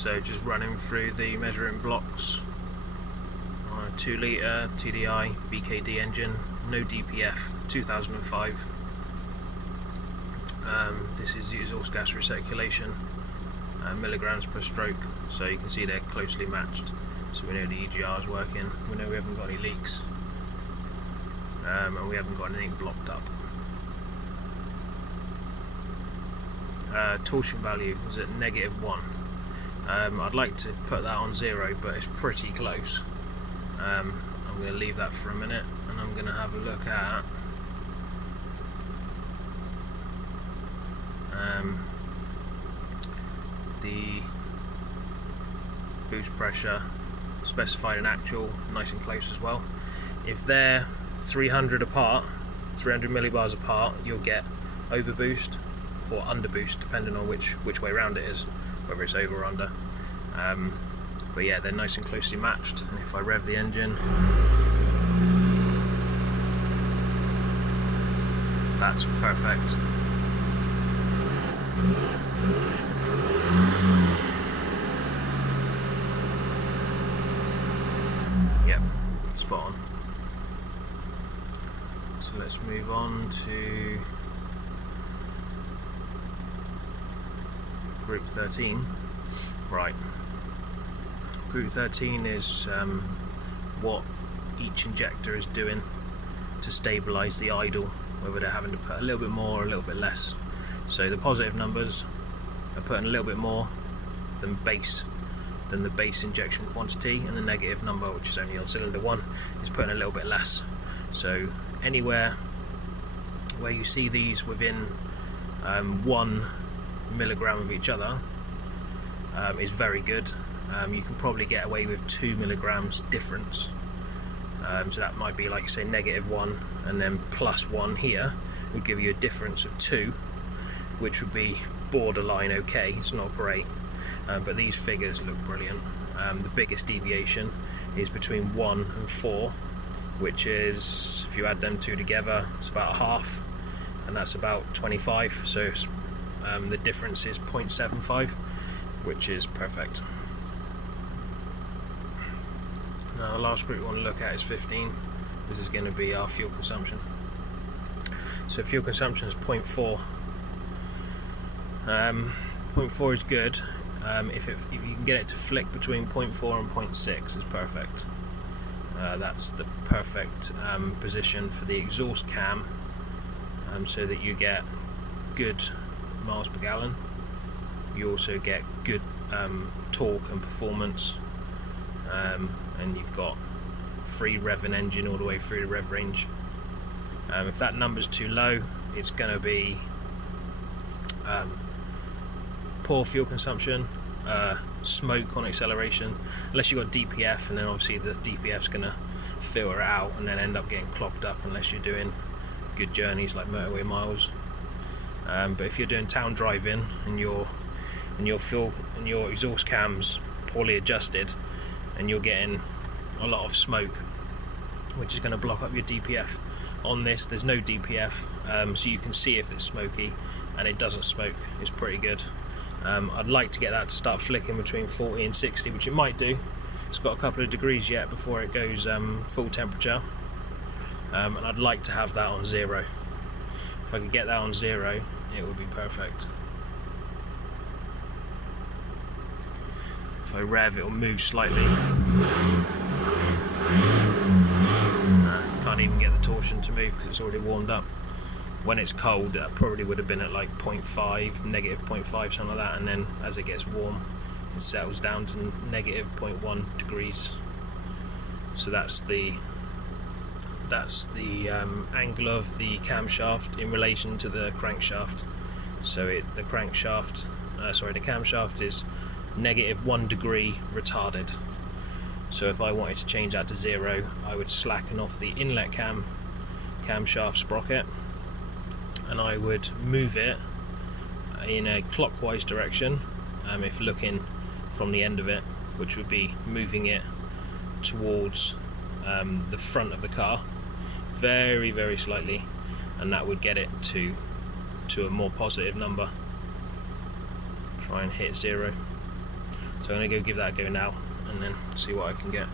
So just running through the measuring blocks on a 2 litre TDI BKD engine, no DPF, 2005. This is the exhaust gas recirculation, milligrams per stroke, so you can see they're closely matched, so we know the EGR is working, we know we haven't got any leaks, and we haven't got anything blocked up. Torsion value is at -1. I'd like to put that on 0, but it's pretty close. I'm going to leave that for a minute, and I'm going to have a look at the boost pressure specified in actual, nice and close as well. If they're 300 apart, 300 millibars apart, you'll get overboost or underboost, depending on which way round it is, whether it's over or under. But yeah, they're nice and closely matched, and if I rev the engine, that's perfect. Yep, spot on. So let's move on to group 13. Right, group 13 is what each injector is doing to stabilise the idle, whether they're having to put a little bit more or a little bit less. So the positive numbers are putting a little bit more than the base injection quantity, and the negative number, which is only on cylinder 1, is putting a little bit less. So anywhere where you see these within 1 milligram of each other is very good. You can probably get away with 2 milligrams difference, so that might be like, say, -1 and then +1 here would give you a difference of 2, which would be borderline okay. It's not great, but these figures look brilliant. The biggest deviation is between 1 and 4, which is, if you add them two together, it's about a half, and that's about 25, so it's, the difference is 0.75, which is perfect. Now the last group we want to look at is 15. This is going to be our fuel consumption. So fuel consumption is 0.4. 0.4 is good. If you can get it to flick between 0.4 and 0.6 is perfect. That's the perfect position for the exhaust cam, so that you get good miles per gallon. You also get good torque and performance, and you've got free revving engine all the way through the rev range. If that number's too low, it's going to be poor fuel consumption, smoke on acceleration, unless you've got DPF, and then obviously the DPF's going to filter out and then end up getting clogged up unless you're doing good journeys like motorway miles. But if you're doing town driving and your exhaust cam's poorly adjusted and you're getting a lot of smoke, which is going to block up your DPF. On this, there's no DPF, so you can see if it's smoky, and it doesn't smoke. It's pretty good. I'd like to get that to start flicking between 40 and 60, which it might do. It's got a couple of degrees yet before it goes full temperature, and I'd like to have that on 0. If I could get that on 0, it would be perfect. If I rev, it will move slightly. Can't even get the torsion to move because it's already warmed up. When it's cold, that probably would have been at like 0.5, -0.5, something like that, and then as it gets warm, it settles down to -0.1 degrees. So that's the angle of the camshaft in relation to the crankshaft. So the camshaft is -1 degree retarded. So if I wanted to change that to 0, I would slacken off the inlet camshaft sprocket, and I would move it in a clockwise direction, if looking from the end of it, which would be moving it towards the front of the car, very, very slightly, and that would get it to a more positive number. Try and hit 0. So I'm going to go give that a go now and then see what I can get.